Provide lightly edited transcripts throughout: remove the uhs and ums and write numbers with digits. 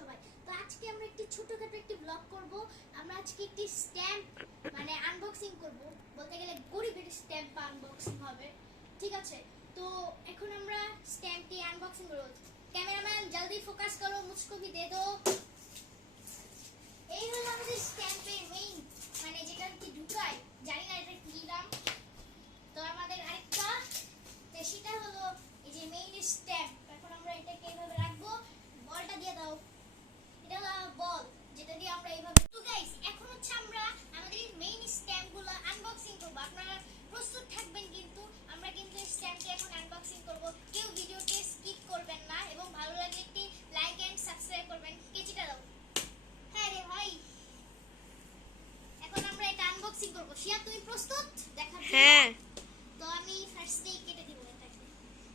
সবাই। তো আজকে আমরা একটি ছোটখাটো একটি ব্লগ করব। আমরা আজকে একটি স্ট্যাম্প মানে আনবক্সিং করব, বলতে গেলে গরিবের স্ট্যাম্প আনবক্সিং হবে, ঠিক আছে? তো এখন আমরা স্ট্যাম্পটি আনবক্সিং করব। ক্যামেরাম্যান জলদি ফোকাস করো, মুঝকো भी दे दो। এই হলো আমাদের স্ট্যাম্পের মেইন, মানে যেটা কি ঢুকায়, জানি না এটা কি নাম। তো আমাদের আরেকটা সেটা হলো এই যে মেইন স্ট্যাম্প। এখন আমরা এটাকে এইভাবে রাখবো। বলটা দিয়ে দাও। এটা হলো বল, যেটা দিয়ে আমরা এইভাবে। তো গাইস, এখন হচ্ছে আমরা আমাদের মেইন স্ট্যাম্পগুলো আনবক্সিং করব। আপনারা প্রস্তুত থাকবেন, কিন্তু আমরা কিন্তু স্ট্যাম্পটি এখন আনবক্সিং করব। কেউ ভিডিওটি স্কিপ করবেন না এবং ভালো লাগলে একটি লাইক এন্ড সাবস্ক্রাইব করবেন। কেচিটা দাও। হ্যাঁ রে ভাই, এখন আমরা এটা আনবক্সিং করব। শিয়া, তুমি প্রস্তুত দেখার জন্য? হ্যাঁ। তো আমি ফার্স্টেই কেটে দিব এটাকে।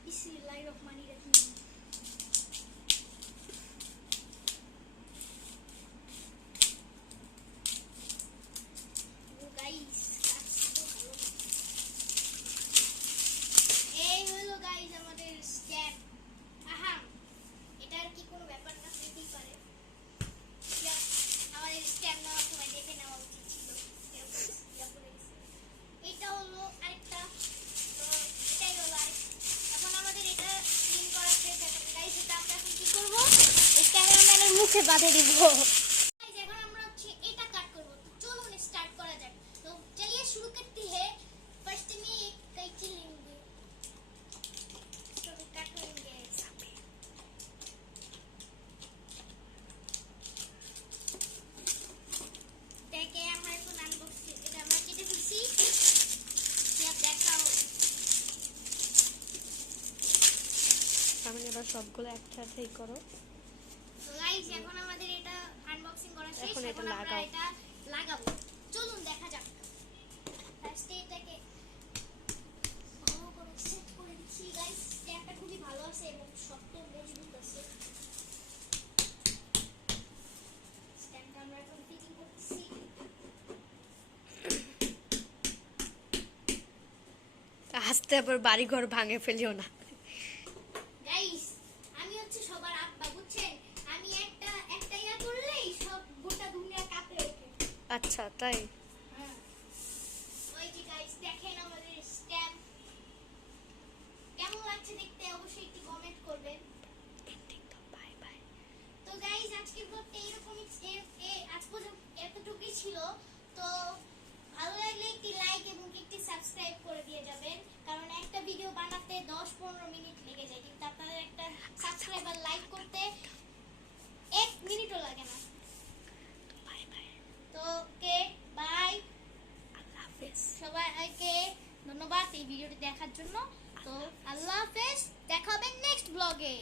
বিসমিল্লাহির রহমানির রহিম। ও গাইস, এই হলো গাইস আমাদের স্ট্যাম্প। আহা, এটার কি কোনো ব্যাপার না, হতেই পারে। আমাদের স্ট্যাম্প নেওয়ার সময় দেখে নেওয়া উচিত ছিল। এটা হলো আরেকটা। তো এটাই হলো আরেকটা। এখন আমাদের এটা ক্লিন করা শেষ। এখন গাইস, এটা আমরা এখন কি করব? এই ক্যামেরাম্যানের মুখে বাঁধে দিব। गाइस, এখন আমরা হচ্ছে এটা কাট করব। তো চলুন স্টার্ট করা যাক। তো चलिए शुरू करते हैं। फर्स्ट में एक कैंची लेंगे, इसको भी काट लेंगे। দেখে আমরা এখন আনবক্সিং, এটা আমরা কেটে ফেলছি। ইয়া দেখাও। আমি এবার সবগুলো একসাথেই করো। তো গাইস, এখন আমাদের এটা আনবক্সিং করা শেষ। এখন এটা এখন আমরা লাগাও। এটা লাগাবো। চলুন দেখা যাক। ফার্স্টে এটাকে ভালো করে সেট করে দিচ্ছি। গাইস, স্ট্যাম্পটা খুবই ভালো আছে এবং শক্ত মজবুত আছে। স্ট্যাম্পটা আমরা এখন ফিটিং করতেছি। আস্তে আবার বাড়ি ঘর ভাঙে ফেলিও না। গাইস, আমি হচ্ছে সবার আব্বা, বুঝছেন? আমি একটা ইয়া করলেই সব গোটা দুনিয়া কাঁপে ওঠে। আচ্ছা তাই? হ্যাঁ। ওই যে গাইস, দেখেন আমাদের স্ট্যাম্প কেমন লাগছে দেখতে, অবশ্যই একটু কমেন্ট করবেন। Bye bye. তো গাইস, আজকের ব্লগটা এরকমই আজ পর্যন্ত এতটুকুই ছিল। তো ভালো লাগলে একটি লাইক এবং একটি সাবস্ক্রাইব করে দিয়ে যাবেন, কারণ একটা ভিডিও বানাতে 10-15 মিনিট লেগে যায়, কিন্তু আপনাদের একটা সাবস্ক্রাইব আর লাইক করতে 1 মিনিটও লাগে না। Bye bye. তো ওকে, বাই। আল্লাহ হাফেজ। সবাইকে ধন্যবাদ এই ভিডিওটি দেখার জন্য। তো আল্লাহ হাফেজ, দেখা হবে নেক্সট ব্লগে।